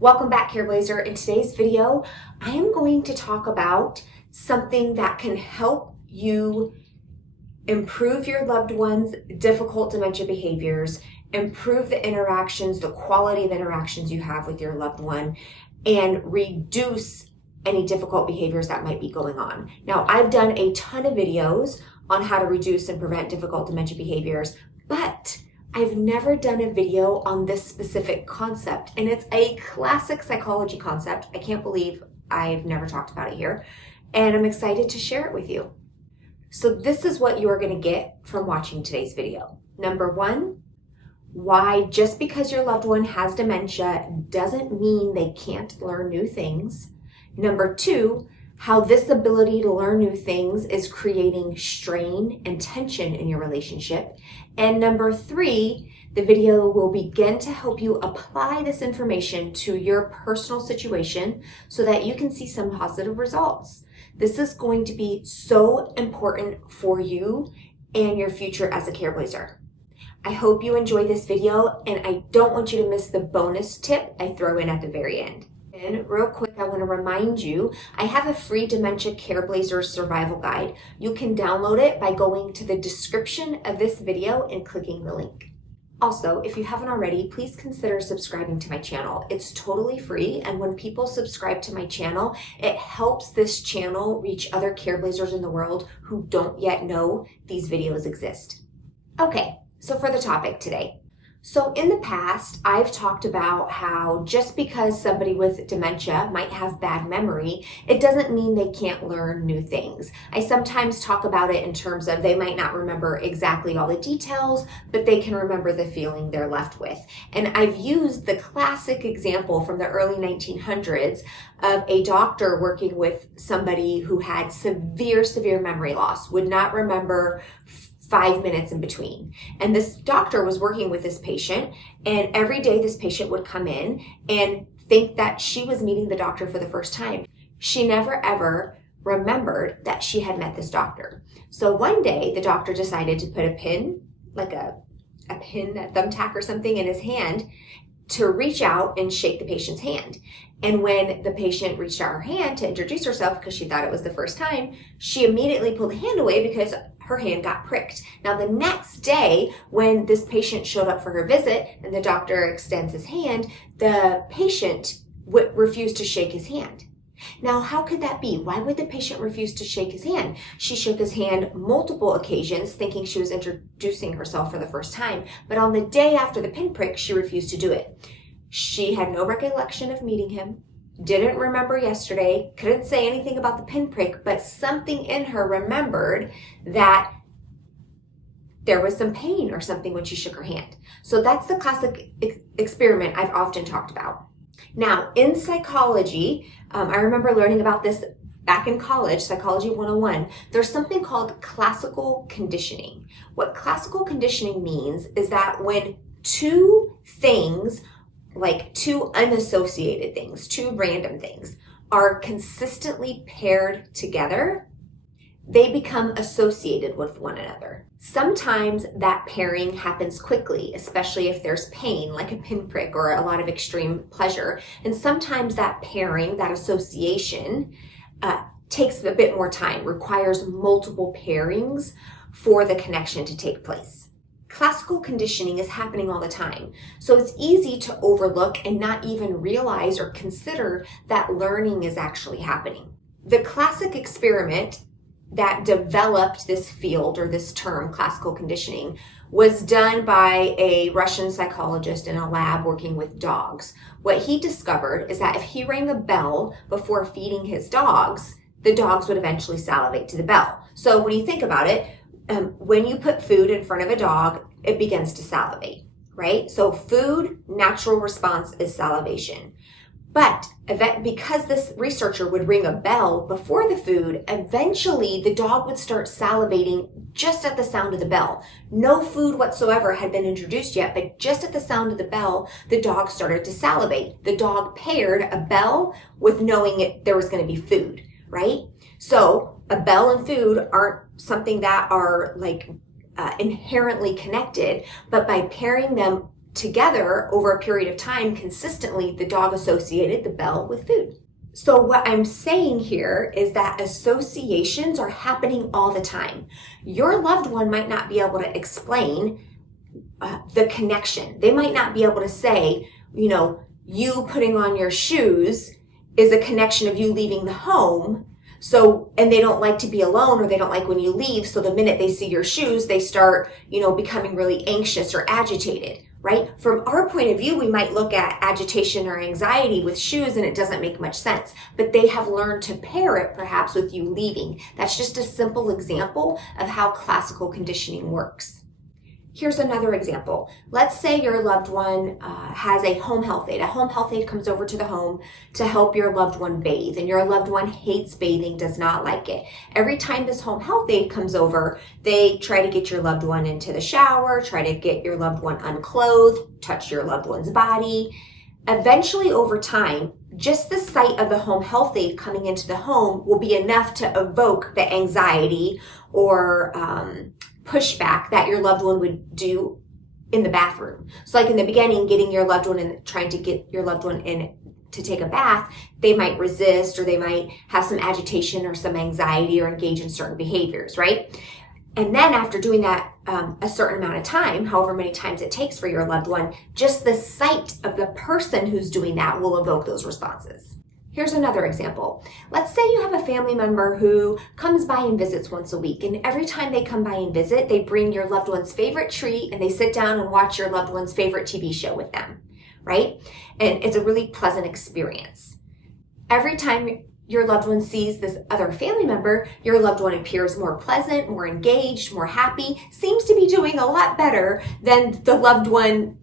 Welcome back, Careblazer. In today's video, I am going to talk about something that can help you improve your loved one's difficult dementia behaviors, improve the interactions, the quality of interactions you have with your loved one, and reduce any difficult behaviors that might be going on. Now, I've done a ton of videos on how to reduce and prevent difficult dementia behaviors, but I've never done a video on this specific concept, and it's a classic psychology concept. I can't believe I've never talked about it here, and I'm excited to share it with you. So this is what you're going to get from watching today's video. Number one, why just because your loved one has dementia doesn't mean they can't learn new things. Number two, how this ability to learn new things is creating strain and tension in your relationship. And number three, the video will begin to help you apply this information to your personal situation so that you can see some positive results. This is going to be so important for you and your future as a Careblazer. I hope you enjoy this video, and I don't want you to miss the bonus tip I throw in at the very end. And real quick, I want to remind you, I have a free Dementia Careblazers survival guide. You can download it by going to the description of this video and clicking the link. Also, if you haven't already, please consider subscribing to my channel. It's totally free, and when people subscribe to my channel, it helps this channel reach other Careblazers in the world who don't yet know these videos exist. Okay, so for the topic today. So in the past, I've talked about how just because somebody with dementia might have bad memory, it doesn't mean they can't learn new things. I sometimes talk about it in terms of they might not remember exactly all the details, but they can remember the feeling they're left with. And I've used the classic example from the early 1900s of a doctor working with somebody who had severe memory loss, would not remember 5 minutes in between. And this doctor was working with this patient, and every day this patient would come in and think that she was meeting the doctor for the first time. She never ever remembered that she had met this doctor. So one day the doctor decided to put a pin, like a pin, a thumbtack or something in his hand to reach out and shake the patient's hand. And when the patient reached out her hand to introduce herself because she thought it was the first time, she immediately pulled the hand away because her hand got pricked. Now the next day, when this patient showed up for her visit and the doctor extends his hand, the patient refused to shake his hand. Now, how could that be? Why would the patient refuse to shake his hand? She shook his hand multiple occasions, thinking she was introducing herself for the first time. But on the day after the pinprick, she refused to do it. She had no recollection of meeting him, didn't remember yesterday, couldn't say anything about the pinprick, but something in her remembered that there was some pain or something when she shook her hand. So that's the classic experiment I've often talked about. Now, in psychology, I remember learning about this back in college, Psychology 101, there's something called classical conditioning. What classical conditioning means is that when two things, like two unassociated things, two random things, are consistently paired together, they become associated with one another. Sometimes that pairing happens quickly, especially if there's pain, like a pinprick or a lot of extreme pleasure. And sometimes that pairing, that association, takes a bit more time, requires multiple pairings for the connection to take place. Classical conditioning is happening all the time. So it's easy to overlook and not even realize or consider that learning is actually happening. The classic experiment that developed this field or this term, classical conditioning, was done by a Russian psychologist in a lab working with dogs. What he discovered is that if he rang a bell before feeding his dogs, the dogs would eventually salivate to the bell. So when you think about it, when you put food in front of a dog, it begins to salivate, right? So food, natural response is salivation. But because this researcher would ring a bell before the food, eventually the dog would start salivating just at the sound of the bell. No food whatsoever had been introduced yet, but just at the sound of the bell, the dog started to salivate. The dog paired a bell with knowing there was going to be food, right? So a bell and food aren't something that are like inherently connected, but by pairing them together over a period of time consistently, the dog associated the bell with food. So what I'm saying here is that associations are happening all the time. Your loved one might not be able to explain the connection. They might not be able to say, you putting on your shoes is a connection of you leaving the home. So, and they don't like to be alone, or they don't like when you leave. So the minute they see your shoes, they start, becoming really anxious or agitated, right? From our point of view, we might look at agitation or anxiety with shoes and it doesn't make much sense, but they have learned to pair it perhaps with you leaving. That's just a simple example of how classical conditioning works. Here's another example. Let's say your loved one has a home health aide. A home health aide comes over to the home to help your loved one bathe, and your loved one hates bathing, does not like it. Every time this home health aide comes over, they try to get your loved one into the shower, try to get your loved one unclothed, touch your loved one's body. Eventually, over time, just the sight of the home health aide coming into the home will be enough to evoke the anxiety or pushback that your loved one would do in the bathroom. So like in the beginning, getting your loved one in, trying to get your loved one in to take a bath, they might resist, or they might have some agitation or some anxiety or engage in certain behaviors, right? And then after doing that a certain amount of time, however many times it takes for your loved one, just the sight of the person who's doing that will evoke those responses. Here's another example. Let's say you have a family member who comes by and visits once a week, and every time they come by and visit, they bring your loved one's favorite treat and they sit down and watch your loved one's favorite TV show with them, right? And it's a really pleasant experience. Every time your loved one sees this other family member, your loved one appears more pleasant, more engaged, more happy, seems to be doing a lot better than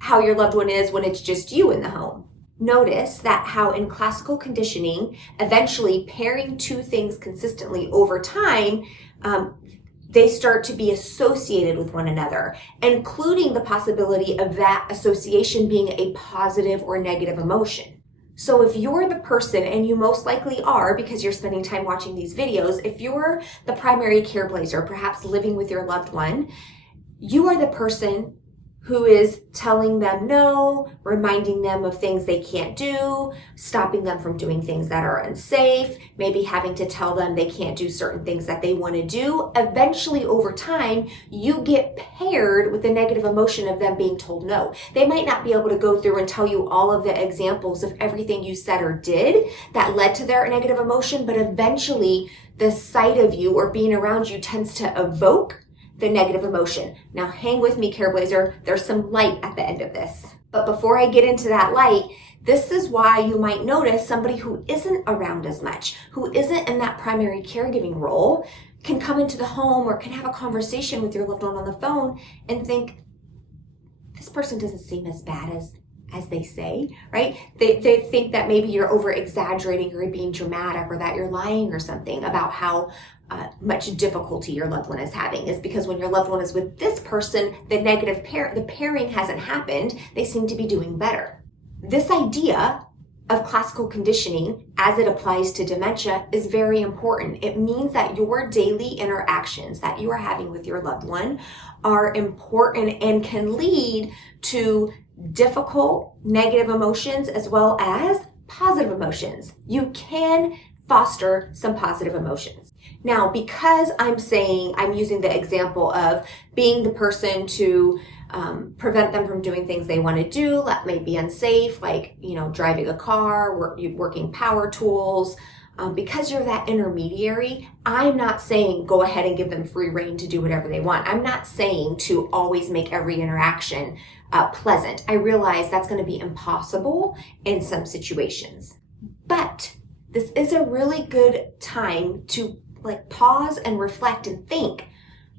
how your loved one is when it's just you in the home. Notice that how in classical conditioning, eventually pairing two things consistently over time, they start to be associated with one another, including the possibility of that association being a positive or negative emotion. So if you're the person, and you most likely are because you're spending time watching these videos, if you're the primary Careblazer, perhaps living with your loved one, you are the person who is telling them no, reminding them of things they can't do, stopping them from doing things that are unsafe, maybe having to tell them they can't do certain things that they want to do. Eventually, over time, you get paired with the negative emotion of them being told no. They might not be able to go through and tell you all of the examples of everything you said or did that led to their negative emotion, but eventually the sight of you or being around you tends to evoke the negative emotion. Now hang with me, Careblazer. There's some light at the end of this. But before I get into that light, this is why you might notice somebody who isn't around as much, who isn't in that primary caregiving role, can come into the home or can have a conversation with your loved one on the phone and think, this person doesn't seem as bad as they say, right? They think that maybe you're over exaggerating or being dramatic, or that you're lying or something about how much difficulty your loved one is having. Is because when your loved one is with this person, the pairing hasn't happened. They seem to be doing better. This idea of classical conditioning as it applies to dementia is very important. It means that your daily interactions that you are having with your loved one are important and can lead to difficult negative emotions as well as positive emotions. You can foster some positive emotions. Now, because I'm using the example of being the person to prevent them from doing things they want to do that may be unsafe, like, driving a car, working power tools. Because you're that intermediary, I'm not saying go ahead and give them free rein to do whatever they want. I'm not saying to always make every interaction pleasant. I realize that's going to be impossible in some situations. But this is a really good time to pause and reflect and think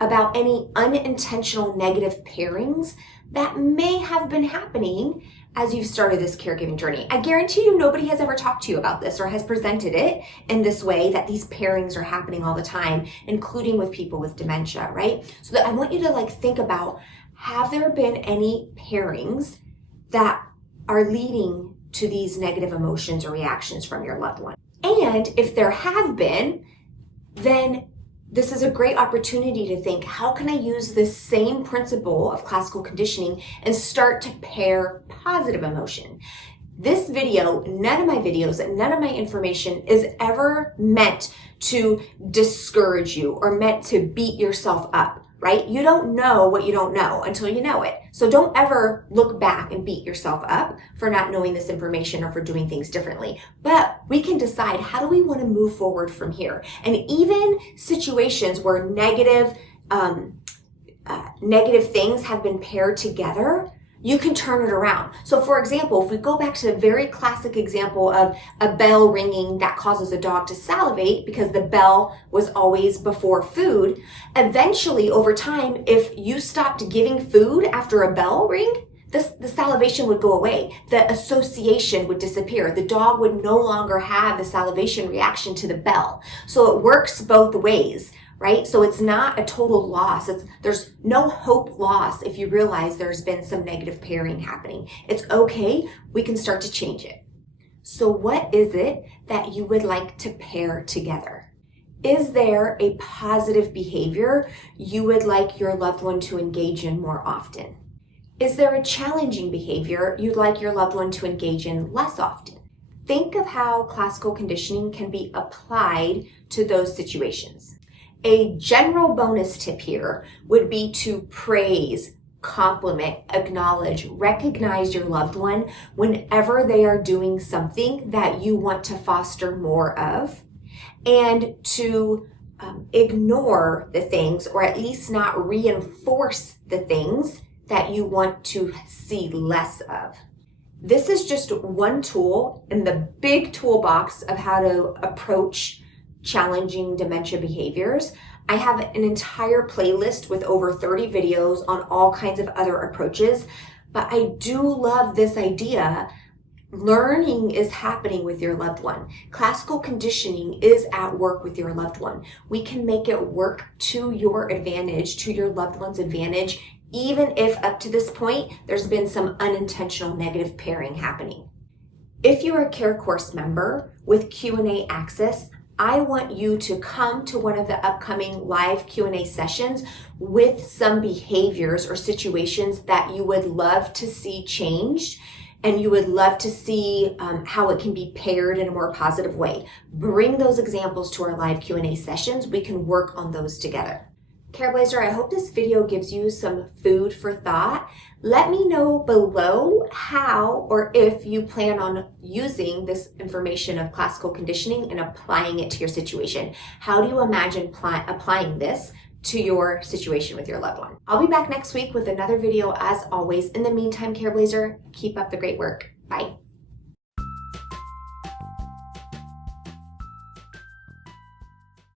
about any unintentional negative pairings that may have been happening as you've started this caregiving journey. I guarantee you nobody has ever talked to you about this or has presented it in this way, that these pairings are happening all the time, including with people with dementia, right? So that I want you to think about, have there been any pairings that are leading to these negative emotions or reactions from your loved one? And if there have been, then this is a great opportunity to think, how can I use this same principle of classical conditioning and start to pair positive emotion? This video, none of my videos, none of my information is ever meant to discourage you or meant to beat yourself up, right? You don't know what you don't know until you know it. So don't ever look back and beat yourself up for not knowing this information or for doing things differently. But we can decide, how do we want to move forward from here? And even situations where negative things have been paired together, you can turn it around. So for example, if we go back to the very classic example of a bell ringing that causes a dog to salivate because the bell was always before food, eventually over time, if you stopped giving food after a bell ring, the salivation would go away. The association would disappear. The dog would no longer have the salivation reaction to the bell. So it works both ways, right? So it's not a total loss. There's no hope loss if you realize there's been some negative pairing happening. It's okay. We can start to change it. So what is it that you would like to pair together? Is there a positive behavior you would like your loved one to engage in more often? Is there a challenging behavior you'd like your loved one to engage in less often? Think of how classical conditioning can be applied to those situations. A general bonus tip here would be to praise, compliment, acknowledge, recognize your loved one whenever they are doing something that you want to foster more of, and to ignore the things, or at least not reinforce the things that you want to see less of. This is just one tool in the big toolbox of how to approach challenging dementia behaviors. I have an entire playlist with over 30 videos on all kinds of other approaches, but I do love this idea. Learning is happening with your loved one. Classical conditioning is at work with your loved one. We can make it work to your advantage, to your loved one's advantage, even if up to this point, there's been some unintentional negative pairing happening. If you're a Care Course member with Q&A access, I want you to come to one of the upcoming live Q&A sessions with some behaviors or situations that you would love to see changed, and you would love to see how it can be paired in a more positive way. Bring those examples to our live Q&A sessions. We can work on those together. Careblazer, I hope this video gives you some food for thought. Let me know below how or if you plan on using this information of classical conditioning and applying it to your situation. How do you imagine applying this to your situation with your loved one? I'll be back next week with another video as always. In the meantime, Careblazer, keep up the great work. Bye.